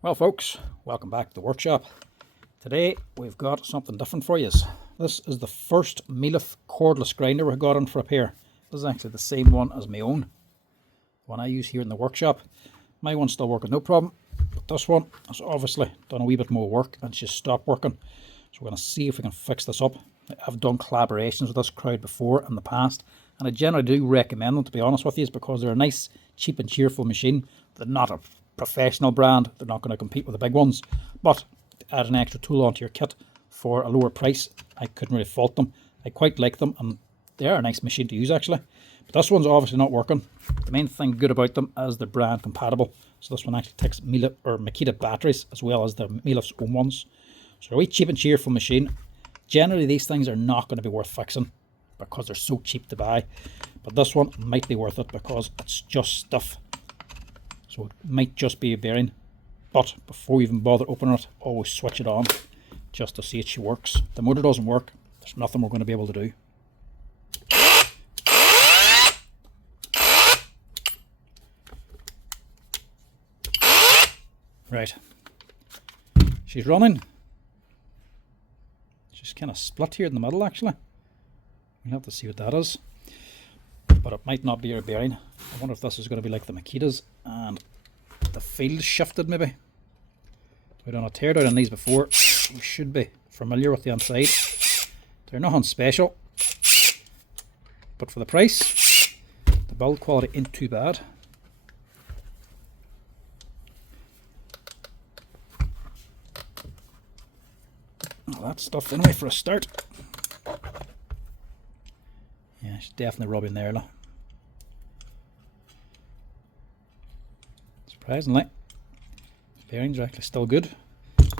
Well folks, welcome back to the workshop. Today we've got something different for you. This is the first Mellif cordless grinder we got in for repair. This is actually the same one as my own, the one I use here in the workshop. My one's still working no problem, but this one has obviously done a wee bit more work and she's stopped working. So we're going to see if we can fix this up. I've done collaborations with this crowd before in the past, and I generally do recommend them, to be honest with you, because they're a nice, cheap and cheerful machine. They're not a professional brand, they're not going to compete with the big ones, but to add an extra tool onto your kit for a lower price, I couldn't really fault them. I quite like them and they are a nice machine to use actually. But this one's obviously not working. The main thing good about them is they're brand compatible. So this one actually takes Mellif or Makita batteries as well as the Mellif's own ones. So a wee cheap and cheerful machine. Generally these things are not going to be worth fixing because they're so cheap to buy. But this one might be worth it because it's just stuff. So it might just be a bearing, but before we even bother opening it, always switch it on just to see if she works. If the motor doesn't work, there's nothing we're going to be able to do. Right, she's running. She's kind of split here in the middle actually. We'll have to see what that is. But it might not be her bearing. I wonder if this is going to be like the Makitas and the field shifted maybe. We've done a teardown on these before. We should be familiar with the inside. They're nothing special, but for the price, the build quality ain't too bad. Well, that's stuff anyway for a start. Yeah, she's definitely rubbing there, look. Surprisingly, bearings are actually still good.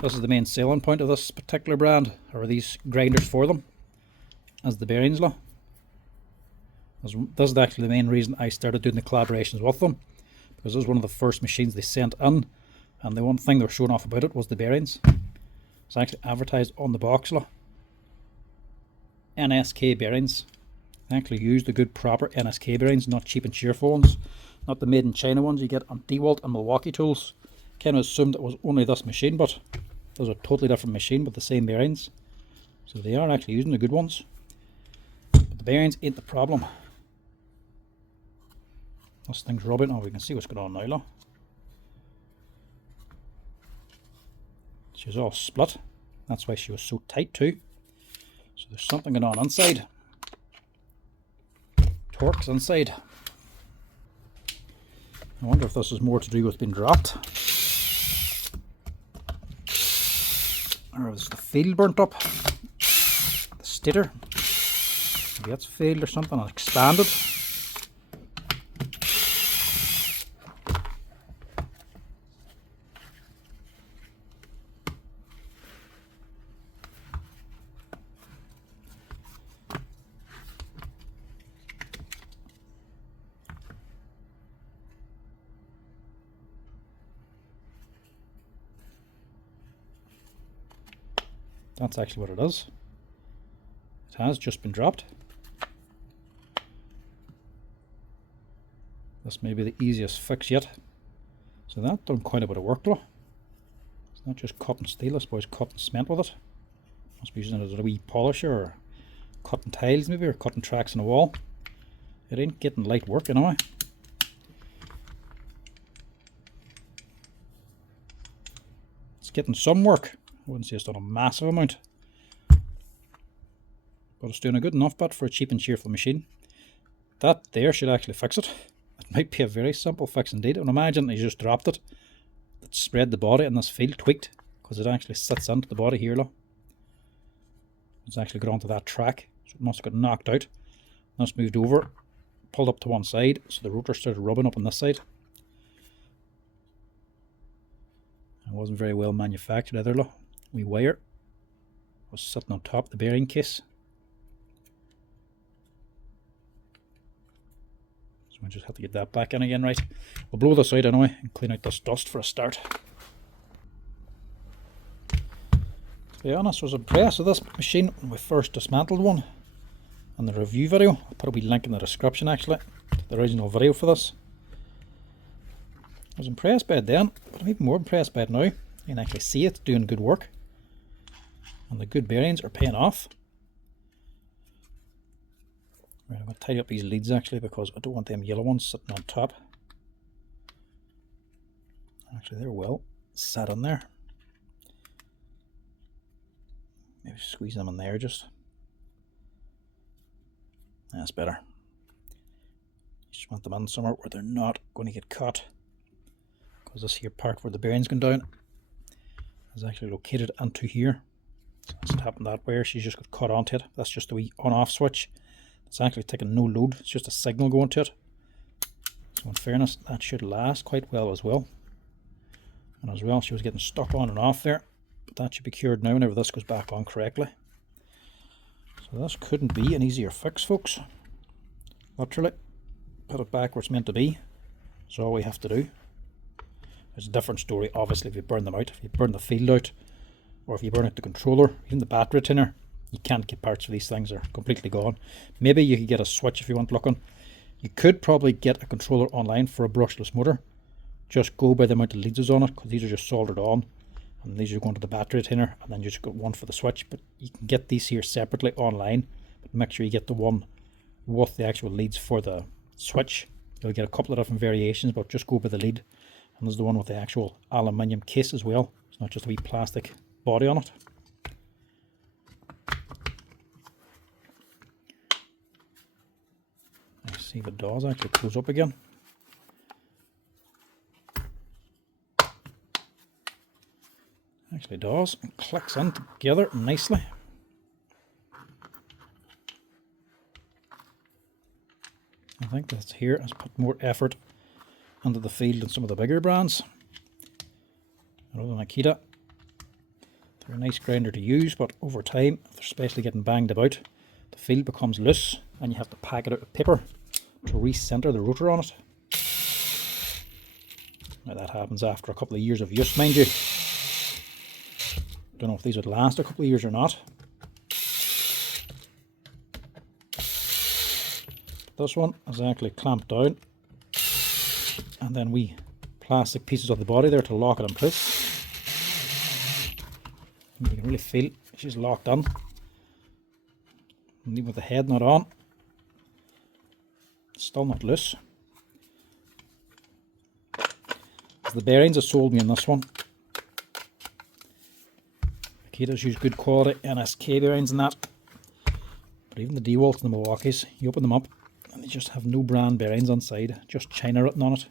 This is the main selling point of this particular brand, or these grinders for them, as the bearings, look. This is actually the main reason I started doing the collaborations with them, because this was one of the first machines they sent in, and the one thing they were showing off about it was the bearings. It's actually advertised on the box, look. NSK bearings. They actually use the good proper NSK bearings, not cheap and cheerful ones, not the made in China ones you get on DeWalt and Milwaukee tools. Kind of assumed it was only this machine, but those are a totally different machine with the same bearings. So they are actually using the good ones. But the bearings ain't the problem. This thing's rubbing. Oh, we can see what's going on now, look. She's all split. That's why she was so tight too. So there's something going on inside. Torque's inside. I wonder if this is more to do with being dropped, or is the field burnt up? The stator, maybe it's failed or something and expanded. That's actually what it is. It has just been dropped. This may be the easiest fix yet. So that done quite a bit of work, though. It's not just cut and steel, I suppose cut and cement with it. Must be using it as a wee polisher, or cutting tiles maybe, or cutting tracks in a wall. It ain't getting light work anyway. It's getting some work. I wouldn't say it's done a massive amount, but it's doing a good enough bit for a cheap and cheerful machine. That there should actually fix it. It might be a very simple fix indeed. And imagine you just dropped it. It spread the body in this field, tweaked, because it actually sits into the body here, look. It's actually got onto that track, so it must have got knocked out. That's moved over, pulled up to one side, so the rotor started rubbing up on this side. It wasn't very well manufactured either, look. We wire was sitting on top of the bearing case. So we just have to get that back in again, right? We'll blow this out anyway and clean out this dust for a start. To be honest, I was impressed with this machine when we first dismantled one. And the review video, I'll put a wee link in the description actually, to the original video for this. was impressed by it then, but I'm even more impressed by it now. You can actually see it doing good work. And the good bearings are paying off. Right, I'm going to tidy up these leads actually, because I don't want them yellow ones sitting on top. Actually, they're well sat on there. Maybe squeeze them in there just. That's better. You just want them in somewhere where they're not going to get caught, because this here part where the bearing's going down is actually located into here. So that's happened that way. She's just got caught onto it. That's just the wee on-off switch. It's actually taking no load. It's just a signal going to it. So in fairness, that should last quite well as well. And as well, she was getting stuck on and off there. But that should be cured now whenever this goes back on correctly. So this couldn't be an easier fix, folks. Literally, put it back where it's meant to be. That's all we have to do. It's a different story, obviously, if you burn them out. If you burn the field out, or if you burn out the controller, even the battery retainer, you can't get parts for these things. They're completely gone. Maybe you could get a switch if you want looking. You could probably get a controller online for a brushless motor. Just go by the amount of leads is on it, because these are just soldered on. And these are going to the battery retainer, and then you just got one for the switch. But you can get these here separately online. But make sure you get the one with the actual leads for the switch. You'll get a couple of different variations, but just go by the lead. And there's the one with the actual aluminium case as well. It's not just a wee plastic body on it. Let's see if it does actually close up again. Actually does, and clicks in together nicely. I think this here has put more effort into the field than some of the bigger brands. Other than Akita, they're a nice grinder to use, but over time, if they're especially getting banged about, the field becomes loose, and you have to pack it out with paper to recenter the rotor on it. Now that happens after a couple of years of use, mind you. Don't know if these would last a couple of years or not. This one is actually clamped down, and then we plastic pieces of the body there to lock it in place. And you can really feel she's locked in, and even with the head not on, it's still not loose. It's the bearings that sold me on this one. Akita's use good quality NSK bearings and that, but even the DeWalt and the Milwaukee's, you open them up and they just have no brand bearings inside, just China written on it.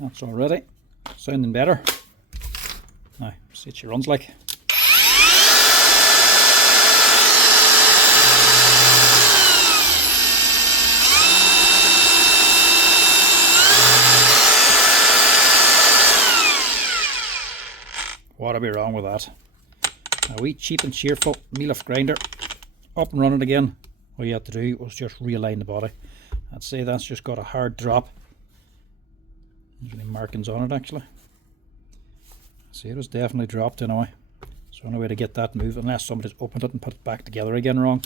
That's already sounding better. Now, see what she runs like. What'll be wrong with that? A wee cheap and cheerful Mellif grinder, up and running again. All you had to do was just realign the body. I'd say that's just got a hard drop. There's any markings on it actually. See, it was definitely dropped anyway. So only way to get that move, unless somebody's opened it and put it back together again wrong.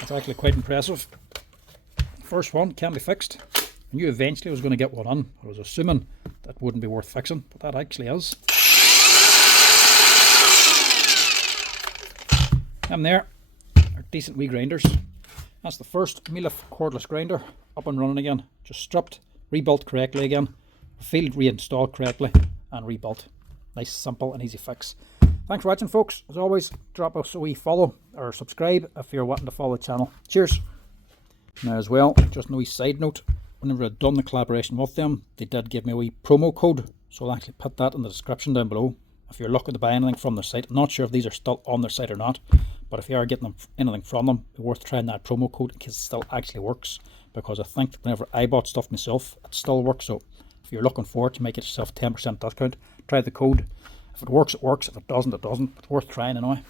That's actually quite impressive. First one can be fixed. I knew eventually I was going to get one on. I was assuming that wouldn't be worth fixing, but that actually is. And there are decent wee grinders. That's the first Mellif cordless grinder up and running again. Just stripped, rebuilt correctly again, field reinstalled correctly, and rebuilt. Nice, simple and easy fix. Thanks for watching, folks. As always, drop us a wee follow or subscribe if you're wanting to follow the channel. Cheers. Now as well, just a wee side note, whenever I'd done the collaboration with them, they did give me a wee promo code, so I'll actually put that in the description down below. If you're looking to buy anything from their site, I'm not sure if these are still on their site or not, but if you are getting anything from them, it's worth trying that promo code in case it still actually works, because I think whenever I bought stuff myself, it still works. So if you're looking for it to make it yourself 10% discount, try the code. If it works, it works. If it doesn't, it doesn't. It's worth trying anyway.